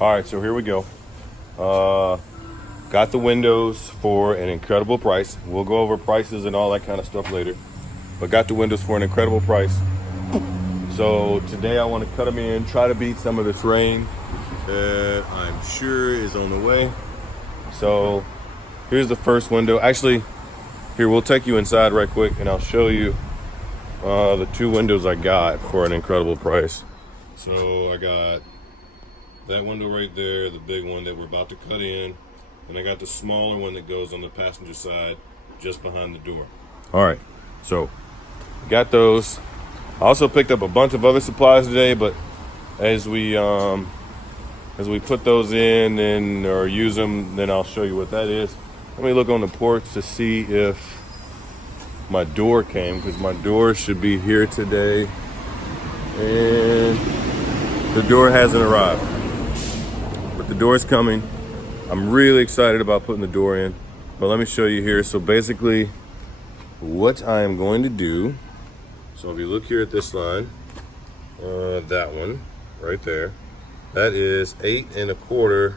All right, so here we go. Got the windows for an incredible price. We'll go over prices and all that kind of stuff later. But got the windows for an incredible price. So today I want to cut them in, try to beat some of this rain that I'm sure is on the way. So here's the first window. Actually, here, we'll take you inside right quick and I'll show you the two windows I got for an incredible price. So I got that window right there, the big one that we're about to cut in. And I got the smaller one that goes on the passenger side just behind the door. All right, so got those. I also picked up a bunch of other supplies today, but as we put those in and or use them, then I'll show you what that is. Let me look on the porch to see if my door came, because my door should be here today, and the door hasn't arrived. But the door's coming. I'm really excited about putting the door in, but let me show you here. So basically, what I am going to do. So if you look here at this line, that one right there, that is 8 1/4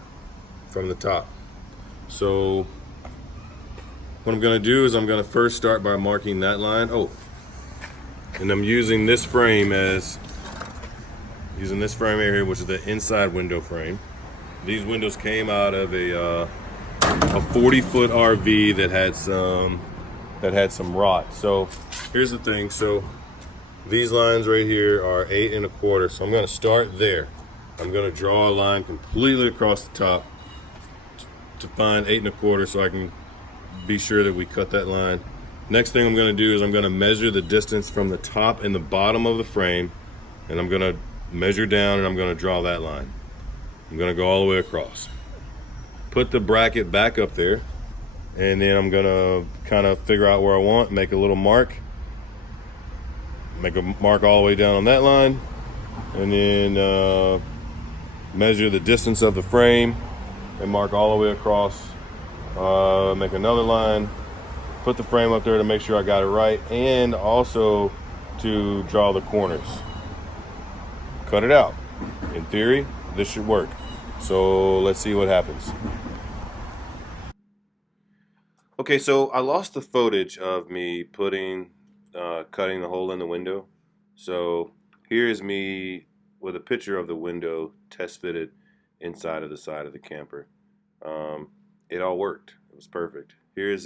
from the top. So what I'm gonna do is I'm gonna first start by marking that line. Oh, and I'm using this frame right here, which is the inside window frame. These windows came out of a 40-foot RV that had some rot. So here's the thing. So these lines right here are 8 1/4. So I'm gonna start there. I'm gonna draw a line completely across the top to find 8 1/4 so I can be sure that we cut that line. Next thing I'm gonna do is I'm gonna measure the distance from the top and the bottom of the frame, and I'm gonna measure down and I'm gonna draw that line. I'm gonna go all the way across. Put the bracket back up there, and then I'm gonna kind of figure out where I want, make a little mark. Make a mark all the way down on that line, and then measure the distance of the frame and mark all the way across. Make another line, put the frame up there to make sure I got it right, and also to draw the corners. Cut it out. In theory, this should work. So let's see what happens. Okay, so I lost the footage of me cutting the hole in the window. So here's me with a picture of the window test fitted inside of the side of the camper. It all worked. It was perfect. Here's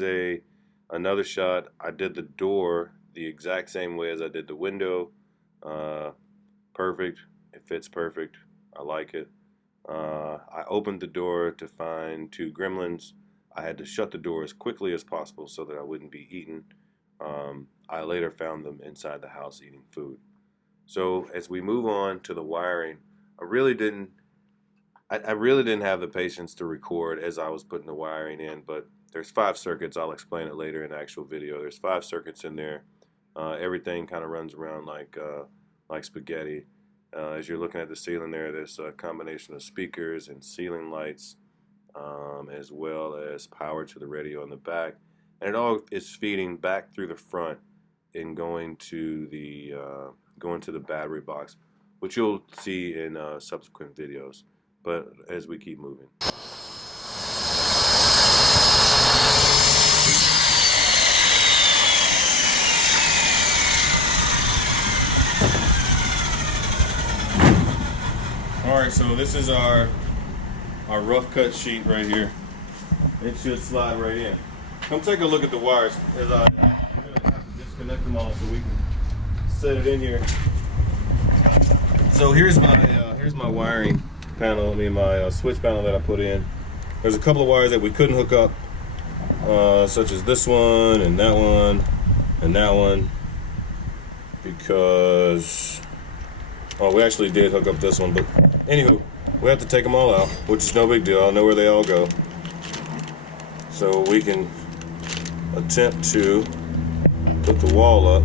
another shot. I did the door the exact same way as I did the window. Perfect. It fits perfect. I like it. I opened the door to find two gremlins. I had to shut the door as quickly as possible so that I wouldn't be eaten. I later found them inside the house eating food. So as we move on to the wiring, I really didn't have the patience to record as I was putting the wiring in, but there's 5 circuits. I'll explain it later in the actual video. There's 5 circuits in there. Everything kind of runs around like spaghetti. As you're looking at the ceiling there, there's a combination of speakers and ceiling lights, as well as power to the radio in the back. And it all is feeding back through the front and going to the battery box, which you'll see in subsequent videos. But as we keep moving. Alright, so this is our rough cut sheet right here. It should slide right in. Come take a look at the wires as I'm gonna have to disconnect them all so we can set it in here. So here's my wiring panel, my switch panel that I put in. There's a couple of wires that we couldn't hook up, such as this one and that one and that one, because we actually did hook up this one, but anywho, we have to take them all out, which is no big deal. I know where they all go, so we can attempt to put the wall up.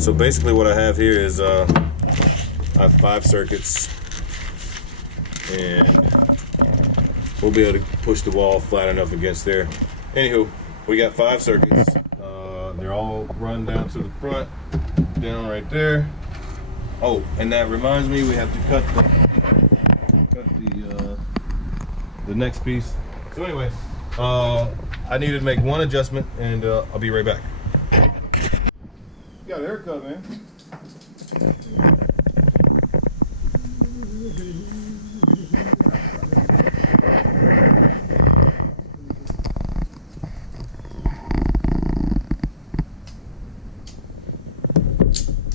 So basically what I have here is I have 5 circuits, and we'll be able to push the wall flat enough against there. Anywho, we got 5 circuits. They're all run down to the front, down right there. Oh, and that reminds me, we have to cut the the next piece. So anyway, I needed to make one adjustment, and I'll be right back. You got a haircut, man.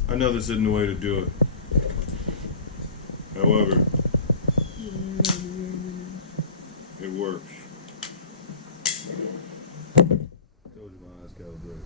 I know this isn't the way to do it. However, it works. Told you my eyes calibrated.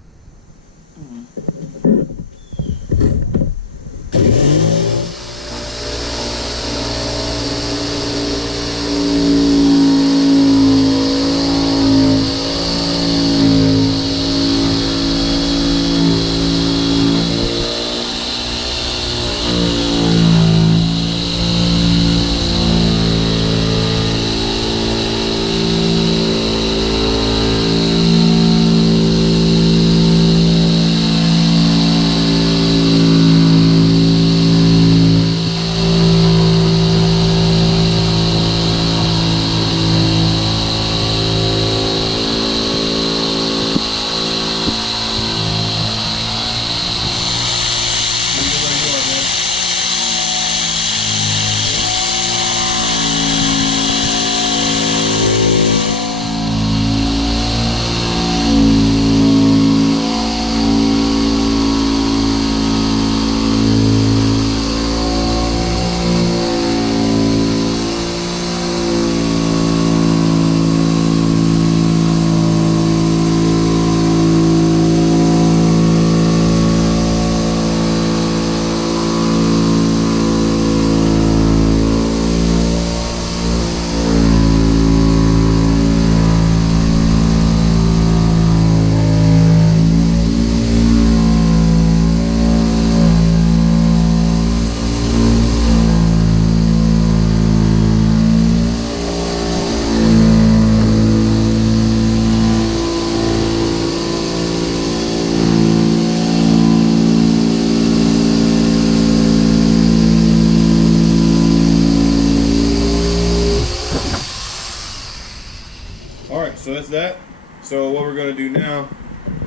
So that's that. So what we're going to do now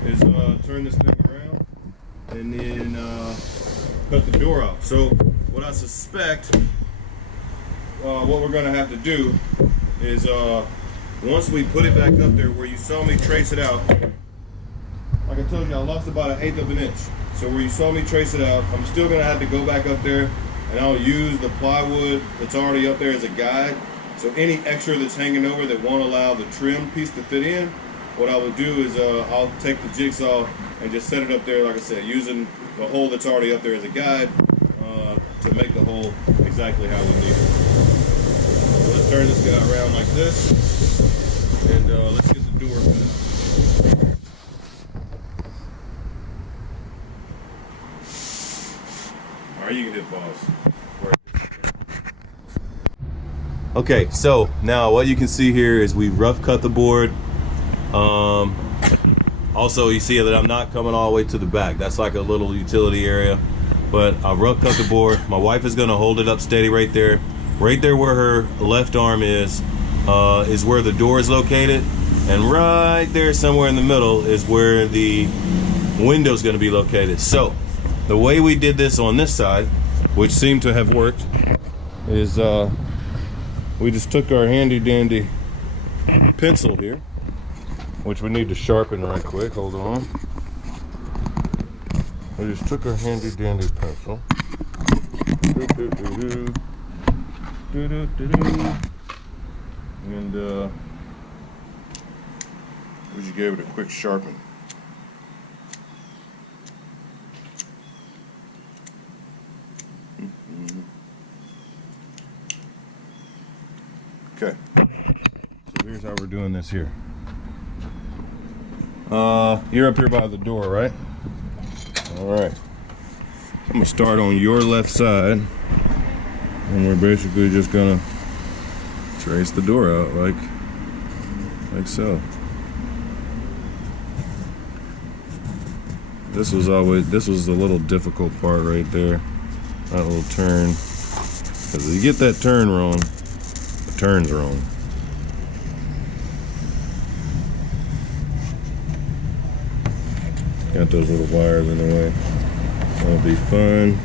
is turn this thing around and then cut the door out. So what I suspect what we're going to have to do is once we put it back up there where you saw me trace it out, like I told you, I lost about 1/8 of an inch. So where you saw me trace it out, I'm still going to have to go back up there and I'll use the plywood that's already up there as a guide. So any extra that's hanging over that won't allow the trim piece to fit in, what I would do is I'll take the jigsaw and just set it up there, like I said, using the hole that's already up there as a guide to make the hole exactly how we need it. So let's turn this guy around like this, and let's get the door cut out. All right, you can hit pause. Okay, so now what you can see here is we rough cut the board. Also, you see that I'm not coming all the way to the back. That's like a little utility area, but I rough cut the board. My wife is gonna hold it up steady right there. Right there where her left arm is where the door is located. And right there somewhere in the middle is where the window is gonna be located. So the way we did this on this side, which seemed to have worked, is we just took our handy dandy pencil here, which we need to sharpen right quick. Hold on. We just took our handy dandy pencil. And we just gave it a quick sharpen. Okay, so here's how we're doing this here. You're up here by the door, right? All right. I'm gonna start on your left side, and we're basically just gonna trace the door out like so. This was the little difficult part right there, that little turn. Because if you get that turn wrong, the turn's wrong. Got those little wires in the way. That'll be fun.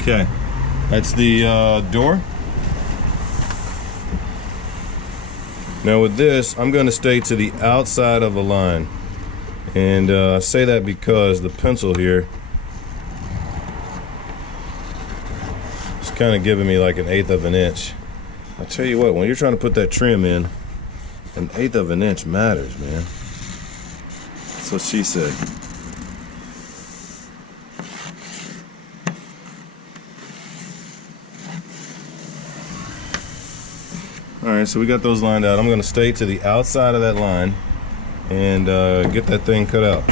Okay, that's the door. Now with this, I'm going to stay to the outside of the line. And I say that because the pencil here is kind of giving me like 1/8 of an inch. I tell you what, when you're trying to put that trim in, 1/8 of an inch matters, man. That's what she said. Alright, so we got those lined out. I'm going to stay to the outside of that line and get that thing cut out.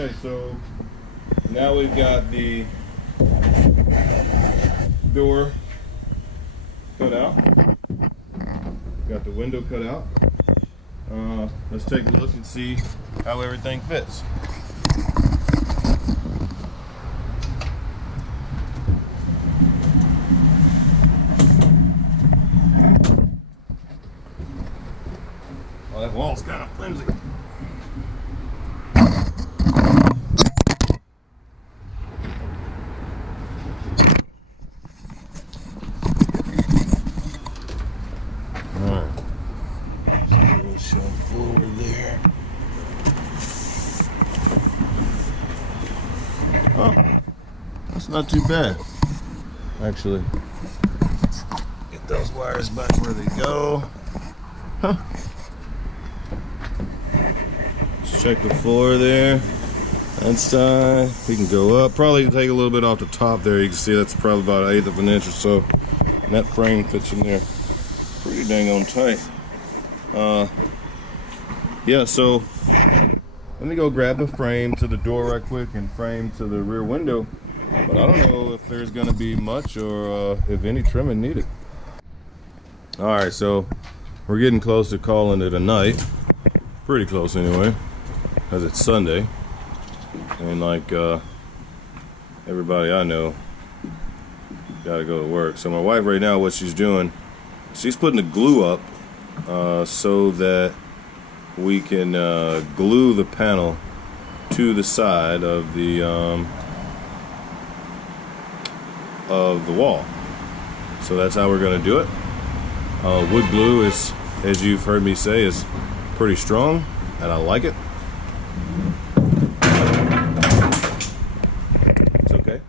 Okay, so now we've got the door cut out, got the window cut out. Let's take a look and see how everything fits. Well, that wall's kind of flimsy. Oh, that's not too bad, actually. Get those wires back where they go. Huh. Let's check the floor there. That side, we can go up. Probably take a little bit off the top there. You can see that's probably about 1/8 of an inch or so. And that frame fits in there pretty dang on tight. Yeah, so let me go grab the frame to the door right quick and frame to the rear window. But I don't know if there's gonna be much or if any trimming needed. All right, so we're getting close to calling it a night. Pretty close anyway, because it's Sunday. And like everybody I know, gotta go to work. So my wife right now, what she's doing, she's putting the glue up so that we can glue the panel to the side of the wall. So that's how we're going to do it. Wood glue is, as you've heard me say, is pretty strong, and I like it. It's okay.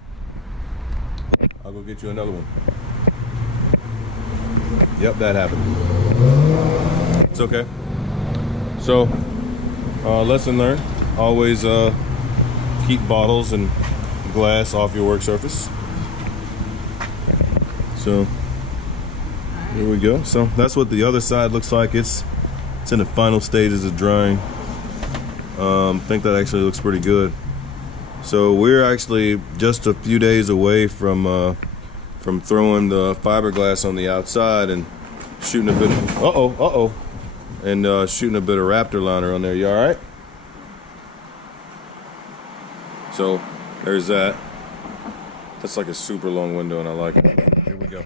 I'll go get you another one. Yep, that happened. It's okay. So, lesson learned. Always keep bottles and glass off your work surface. So, here we go. So, that's what the other side looks like. It's in the final stages of drying. I think that actually looks pretty good. So, we're actually just a few days away from throwing the fiberglass on the outside and shooting a bit of, and shooting a bit of Raptor liner on there. You all right? So there's that. That's like a super long window and I like it. Here we go.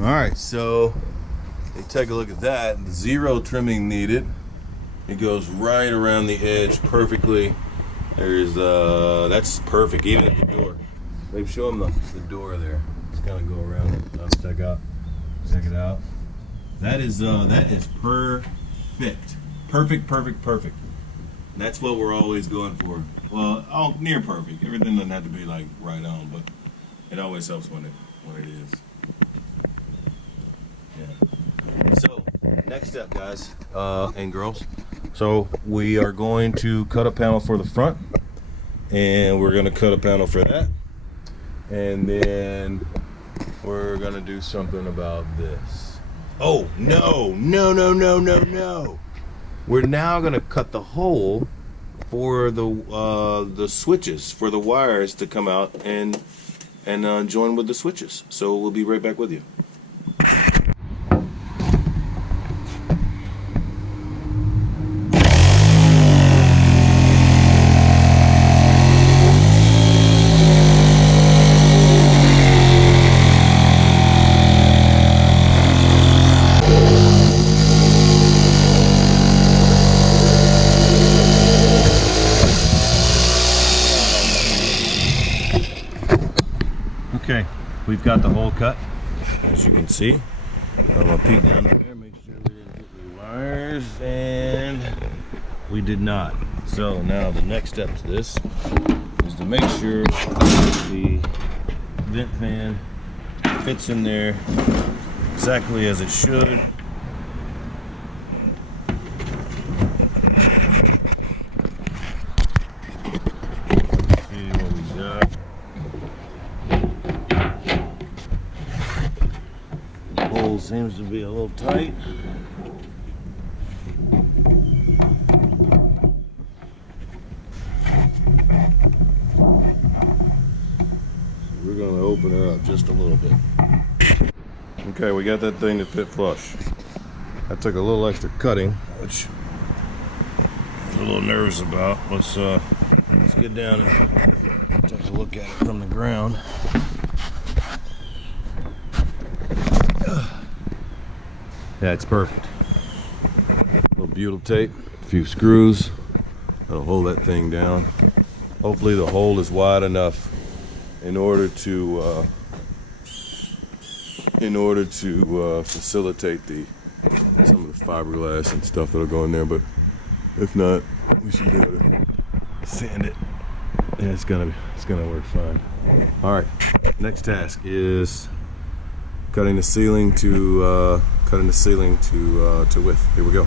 All right, so you take a look at that. Zero trimming needed. It goes right around the edge perfectly. There's that's perfect, even at the door. Maybe show them the door there. Just kind of go around it. Let's check it out. That is perfect. Perfect. And that's what we're always going for. Well, near perfect. Everything doesn't have to be like right on, but it always helps when it is. Yeah. So next step, guys and girls, So we are going to cut a panel for the front, and we're going to cut a panel for that, and then we're going to do something about this. Oh, no. We're now going to cut the hole for the switches, for the wires to come out and join with the switches. So we'll be right back with you. Okay, we've got the hole cut, as you can see. I'm gonna peek down there, make sure we didn't hit any wires, and we did not. So now the next step to this is to make sure the vent fan fits in there exactly as it should. Let's see what we got. Hole seems to be a little tight. So we're going to open her up just a little bit. Okay, we got that thing to fit flush. I took a little extra cutting, which I was a little nervous about. Let's get down and take a look at it from the ground. Yeah, it's perfect. A little butyl tape, a few screws, that'll hold that thing down. Hopefully the hole is wide enough in order to facilitate some of the fiberglass and stuff that'll go in there. But if not, we should be able to sand it. Yeah, it's gonna work fine. All right, next task is cutting the ceiling to width. Here we go.